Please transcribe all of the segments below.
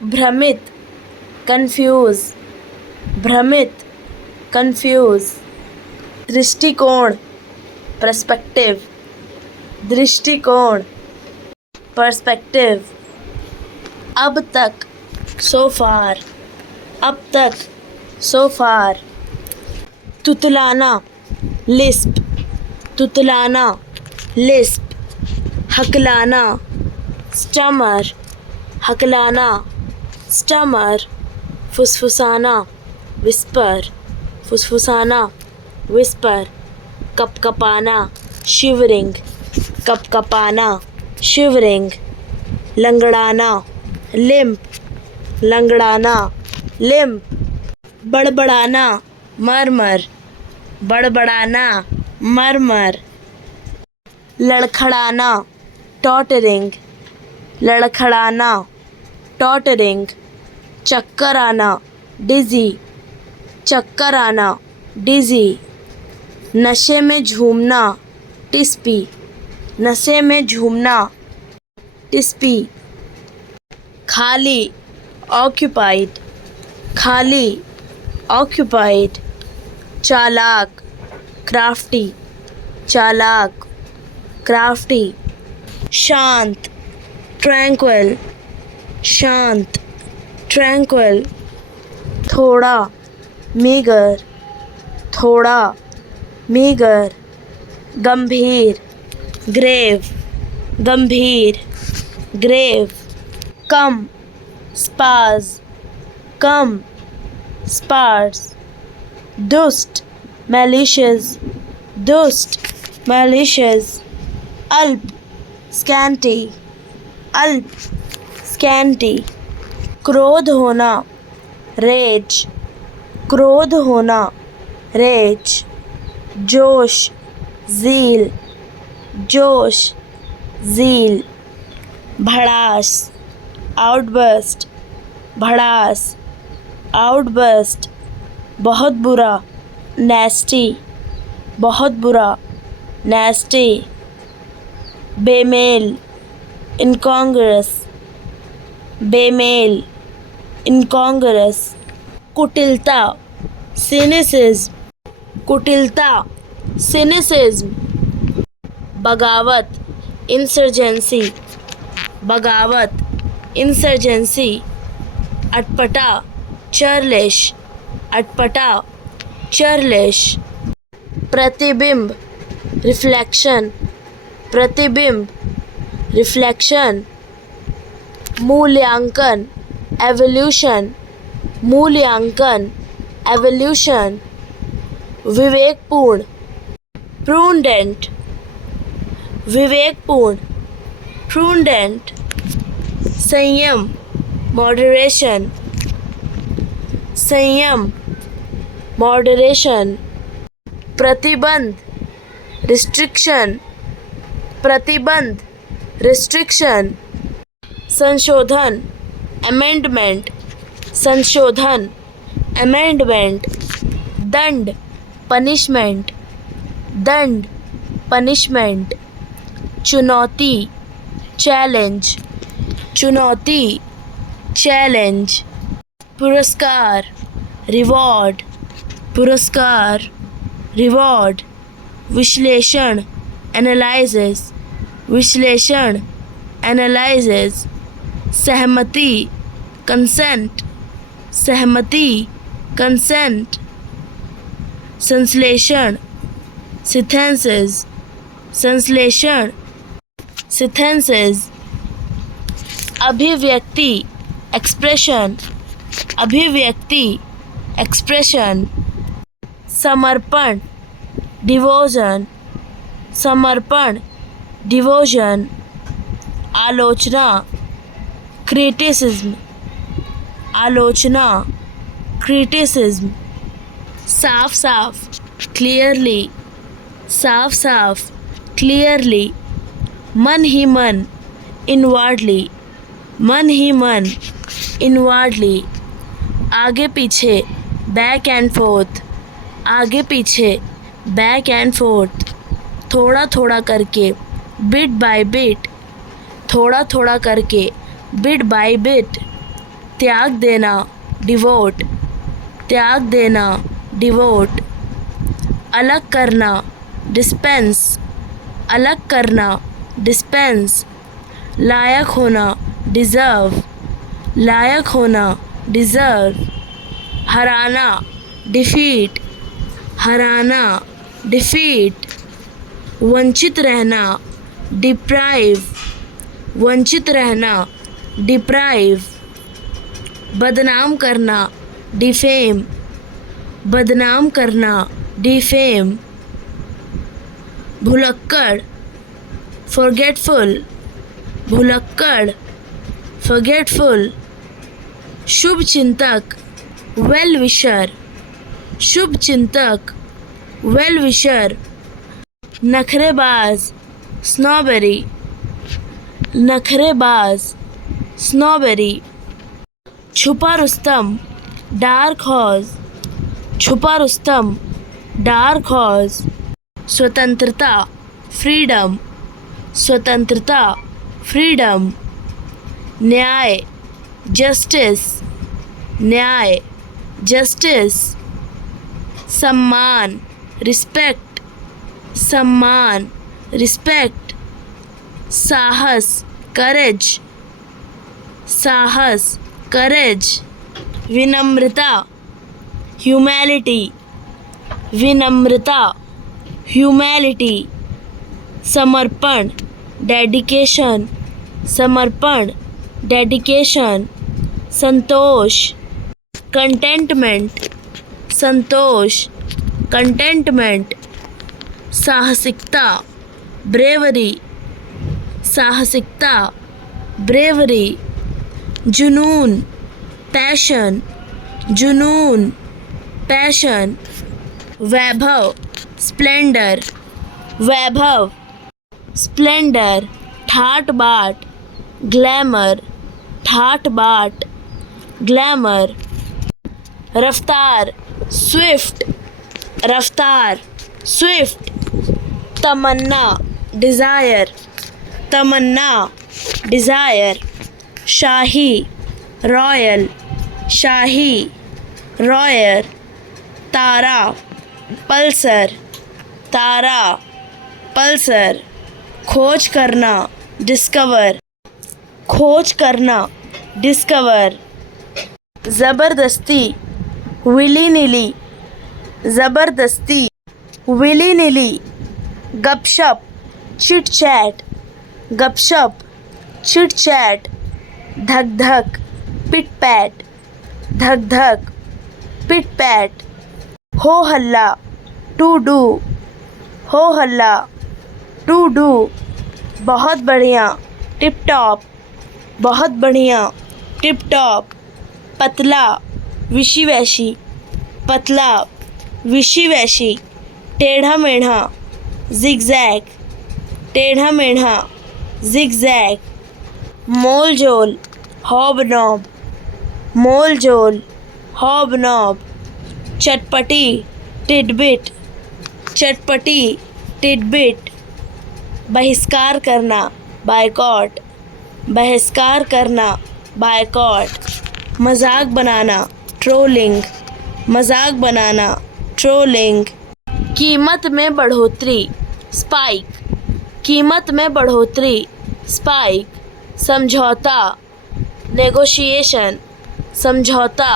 भ्रमित, कंफ्यूज, भ्रमित, कंफ्यूज। दृष्टिकोण, पर्सपेक्टिव, दृष्टिकोण, पर्सपेक्टिव। अब तक, सो फार, अब तक, सो फार। तुतलाना, लिस्प, तुतलाना, लिस्प। हकलाना, स्टमर, हकलाना, स्टमर। फुसफुसाना, विस्पर, फुसफुसाना, विस्पर। कपकपाना, शिवरिंग, कपकपाना, शिवरिंग। लंगड़ाना, लिम्प, लंगड़ाना, लिम्प। बड़बड़ाना, मरमर, बड़बड़ाना, मरमर। लड़खड़ाना, टॉटरिंग, लड़खड़ाना, टॉटरिंग। चक्कर आना, डिज़ी, चक्कर आना, डिज़ी। नशे में झूमना, टिस्पी, नशे में झूमना, टिस्पी। खाली, ऑक्यूपाइड, खाली, ऑक्यूपाइड। चालाक, क्राफ्टी, चालाक, क्राफ्टी। शांत, ट्रैंक्विल, शांत, ट्रैंक्विल। थोड़ा, मीगर, थोड़ा, मीगर। गंभीर, ग्रेव, गंभीर, ग्रेव। कम, स्पार्स, कम, स्पार्स। दुष्ट, मैलिशियस, दुष्ट, मैलिशियस। अल्प, स्कैंटी, अल्प, स्कैंटी। क्रोध होना, रेज, क्रोध होना, रेज। जोश, ज़ील, जोश, ज़ील। भड़ास, आउटबर्स्ट, भड़ास, आउटबर्स्ट। बहुत बुरा, नैस्टी, बहुत बुरा, नैस्टी। बेमेल, इनकॉन्ग्रुअस, बेमेल, इनकॉन्ग्रुअस। कुटिलता, सिनिसिज्म, कुटिलता, सिनिसिज्म। बगावत, इंसर्जेंसी, बगावत, इंसर्जेंसी। अटपटा, चर्लिश, अटपटा, चर्लिश। प्रतिबिंब, रिफ्लेक्शन, प्रतिबिंब, रिफ्लेक्शन। मूल्यांकन, एवोल्यूशन, मूल्यांकन, एवोल्यूशन। विवेकपूर्ण, प्रूडेंट, विवेकपूर्ण, प्रूडेंट। संयम, मॉडरेशन, संयम, मॉडरेशन। प्रतिबंध, रिस्ट्रिक्शन, प्रतिबंध, रिस्ट्रिक्शन। संशोधन, अमेंडमेंट, संशोधन, अमेंडमेंट। दंड, पनिशमेंट, दंड, पनिशमेंट। चुनौती, चैलेंज, चुनौती, चैलेंज। पुरस्कार, रिवॉर्ड, पुरस्कार, रिवॉर्ड। विश्लेषण, एनालिसिस, विश्लेषण, एनालिसिस। सहमति, कंसेंट, सहमति, कंसेंट। संश्लेषण, सिंथेसिस, संश्लेषण, सिंथेसिस। अभिव्यक्ति, एक्सप्रेशन, अभिव्यक्ति, एक्सप्रेशन। समर्पण, डिवोशन, समर्पण, डिवोशन। आलोचना, क्रिटिसिज्म, आलोचना, क्रिटिसिज्म। साफ साफ, क्लियरली, साफ साफ, क्लियरली। मन ही मन, इनवर्डली, मन ही मन, इनवर्डली। आगे पीछे, बैक एंड फोर्थ, आगे पीछे, बैक एंड फोर्थ। थोड़ा थोड़ा करके, बिट बाय बिट, थोड़ा थोड़ा करके, बिट बाय बिट। त्याग देना, डिवोट, त्याग देना, डिवोट। अलग करना, डिस्पेंस, अलग करना, डिस्पेंस। लायक होना, डिज़र्व, लायक होना, डिज़र्व। हराना, डिफीट, हराना, डिफीट। वंचित रहना, डिप्राइव, वंचित रहना, डिप्राइव। बदनाम करना, डिफेम, बदनाम करना, डिफेम। भुलक्कड़, फॉरगेटफुल, भुलक्कड़, फॉरगेटफुल। शुभ चिंतक, वेल विशर, शुभ चिंतक, वेल विशर। नखरेबाज, स्नॉबेरी, नखरेबाज, स्नॉबेरी। छुपा रुस्तम, डार्क हॉर्स, छुपा रुस्तम, डार्क हॉर्स। स्वतंत्रता, फ्रीडम, स्वतंत्रता, फ्रीडम। न्याय, जस्टिस, न्याय, जस्टिस। सम्मान, रिस्पेक्ट, सम्मान, रिस्पेक्ट। साहस, करेज, साहस, करेज। विनम्रता, ह्यूमैलिटी, विनम्रता, ह्यूमैलिटी। समर्पण, डेडिकेशन, समर्पण, डेडिकेशन। संतोष, कंटेंटमेंट, संतोष, कंटेंटमेंट। साहसिकता, ब्रेवरी, साहसिकता, ब्रेवरी। जुनून, पैशन, जुनून, पैशन। वैभव, स्प्लेंडर, वैभव, स्प्लेंडर। ठाट बाट, ग्लैमर, ठाट बाट, ग्लैमर। रफ्तार, स्विफ्ट, रफ्तार, स्विफ्ट। तमन्ना, डिज़ायर, तमन्ना, डिज़ायर। शाही, रॉयल, शाही, रॉयल। तारा, पल्सर, तारा, पल्सर। खोज करना, डिस्कवर, खोज करना, डिस्कवर। ज़बरदस्ती, विली नीली, ज़बरदस्ती, विली नीली। गपशप, चिट चैट, गपशप, चिट चैट। धक धक, पिट पैट, धक धक, पिट पैट। हो हल्ला, टू डू, हो हल्ला, टू डू। बहुत बढ़िया, टिप टॉप, बहुत बढ़िया, टिप टॉप। पतला, विशी वैशी, पतला, विशी वैशी। टेढ़ा मेढ़ा, जिगजैग, टेढ़ा मेढ़ा, जिगजैग। मोल जोल, हॉबनॉब, मोल जोल, हॉबनॉब। चटपटी, टिडबिट, चटपटी, टिडबिट। बहिष्कार करना, बायकॉट, बहिष्कार करना, बायकॉट। मजाक बनाना, ट्रोलिंग, मजाक बनाना, ट्रोलिंग। कीमत में बढ़ोतरी, स्पाइक, कीमत में बढ़ोतरी, स्पाइक। समझौता, नेगोशिएशन, समझौता,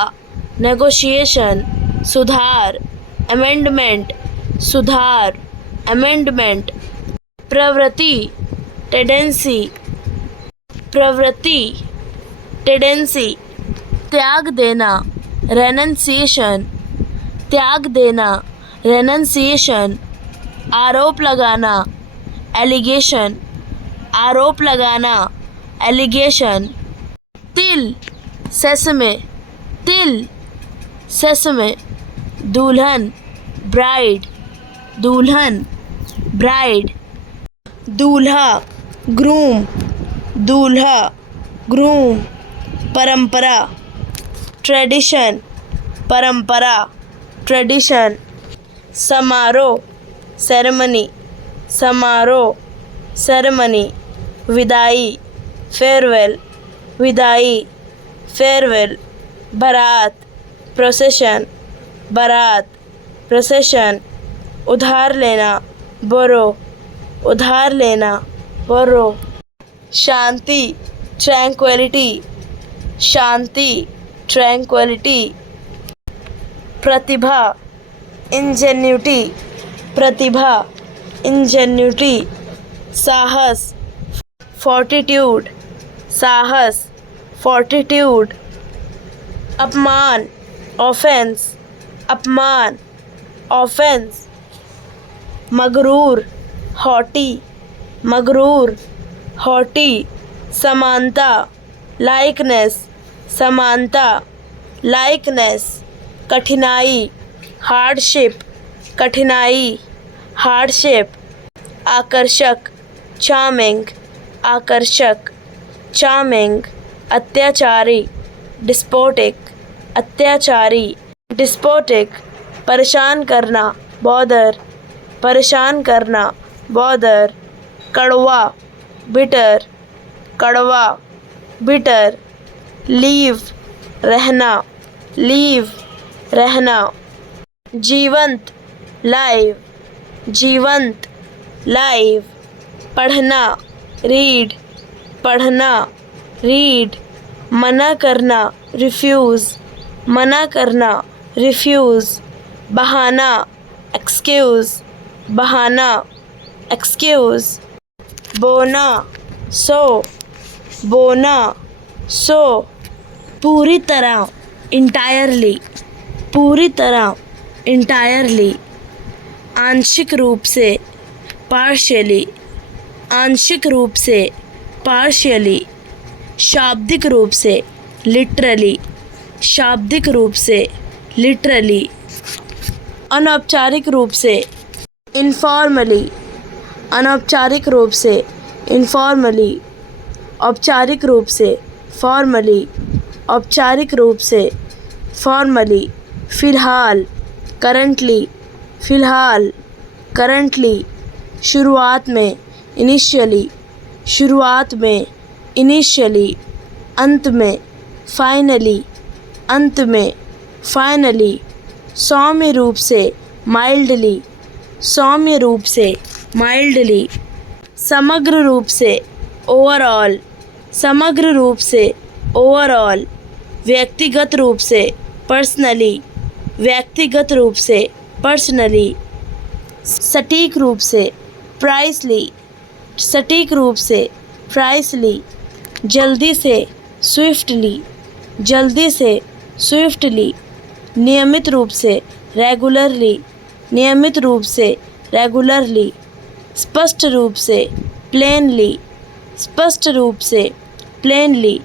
नेगोशिएशन। सुधार, अमेंडमेंट, सुधार, अमेंडमेंट। प्रवृत्ति, टेंडेंसी, प्रवृत्ति, टेंडेंसी। त्याग देना, रेनंसिएशन, त्याग देना, रेनंसिएशन। आरोप लगाना, एलिगेशन, आरोप लगाना, एलिगेशन। तिल, सेसमे, तिल, सेसमे। दुल्हन, ब्राइड, दुल्हन, ब्राइड। दूल्हा, ग्रूम, दूल्हा, ग्रूम। परंपरा, ट्रेडिशन, परंपरा, ट्रेडिशन। समारोह, सेरेमनी, समारोह, सेरेमनी। विदाई, फेयरवेल, विदाई, फेयरवेल, बारात, प्रोसेशन, बारात, प्रोसेशन, उधार लेना, बोरो, उधार लेना, बोरो, शांति, ट्रैंक्विलिटी, शांति, ट्रैंक्विलिटी, प्रतिभा, इंजेन्यूटी, प्रतिभा, इंजेन्यूटी, साहस, फोर्टिट्यूड, साहस, फोर्टिट्यूड, अपमान, ऑफेंस, अपमान, ऑफेंस, मगरूर, हॉटी, मगरूर, हॉटी, समानता, लाइकनेस, समानता, लाइकनेस, कठिनाई, हार्डशिप, कठिनाई, हार्डशिप, आकर्षक, चार्मिंग, आकर्षक, चार्मिंग, अत्याचारी, डिस्पोटिक, अत्याचारी, डिस्पोटिक, परेशान करना, बॉदर, परेशान करना, बॉदर, कड़वा, बिटर, कड़वा, बिटर, लीव, रहना, लीव, रहना, जीवंत, लाइव, जीवंत, लाइव, पढ़ना, रीड, पढ़ना, रीड, मना करना, रिफ्यूज़, मना करना, रिफ्यूज़, बहाना, एक्सक्यूज़, बहाना, एक्सक्यूज़, बोना, सो, बोना, सो, पूरी तरह, इंटायरली, पूरी तरह, इंटायरली, आंशिक रूप से, पार्शियली, आंशिक रूप से, पार्शियली, शाब्दिक रूप से, लिटरली, शाब्दिक रूप से, लिटरली, अनौपचारिक रूप से, इनफॉर्मली, अनौपचारिक रूप से, इनफॉर्मली, औपचारिक रूप से, फॉर्मली, औपचारिक रूप से, फॉर्मली, फ़िलहाल, करंटली, फ़िलहाल, करंटली, शुरुआत में, इनिशियली, शुरुआत में, इनिशियली, अंत में, फाइनली, अंत में, फाइनली, सौम्य रूप से, माइल्डली, सौम्य रूप से, माइल्डली, समग्र रूप से, ओवरऑल, समग्र रूप से, ओवरऑल, व्यक्तिगत रूप से, पर्सनली, व्यक्तिगत रूप से, पर्सनली, सटीक रूप से, प्राइसली, सटीक रूप से, प्राइसली, जल्दी से, स्विफ्टली, जल्दी से, स्विफ्टली, नियमित रूप से, रेगुलरली, नियमित रूप से, रेगुलरली, स्पष्ट रूप से, प्लेनली, स्पष्ट रूप से, प्लेनली,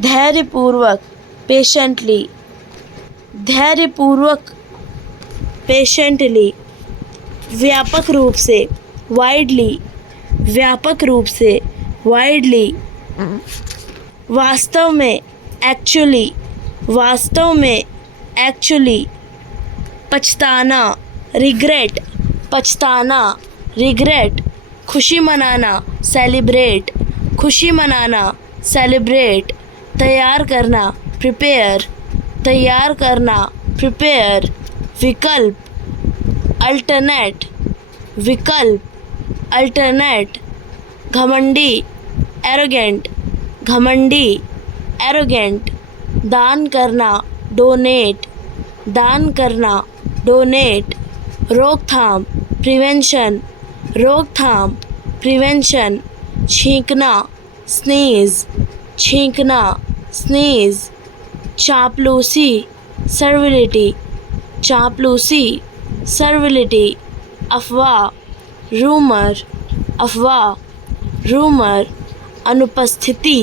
धैर्यपूर्वक, पेशेंटली, धैर्यपूर्वक, पेशेंटली, व्यापक रूप से, वाइडली, व्यापक रूप से, वाइडली, वास्तव में, एक्चुअली, वास्तव में, एक्चुअली, पछताना, रिग्रेट, पछताना, रिग्रेट, खुशी मनाना, सेलिब्रेट, खुशी मनाना, सेलिब्रेट, तैयार करना, प्रिपेयर, तैयार करना, प्रिपेयर, विकल्प, अल्टरनेट, विकल्प, अल्टरनेट, घमंडी, एरोगेंट, घमंडी, एरोगेंट, दान करना, डोनेट, दान करना, डोनेट, रोकथाम, प्रिवेंशन, रोकथाम, प्रिवेंशन, छींकना, स्नीज, छींकना, स्नीज, चापलूसी, सर्विलिटी, चापलूसी, सर्विलिटी, अफवाह, रूमर, अफवाह, रूमर, अनुपस्थिति,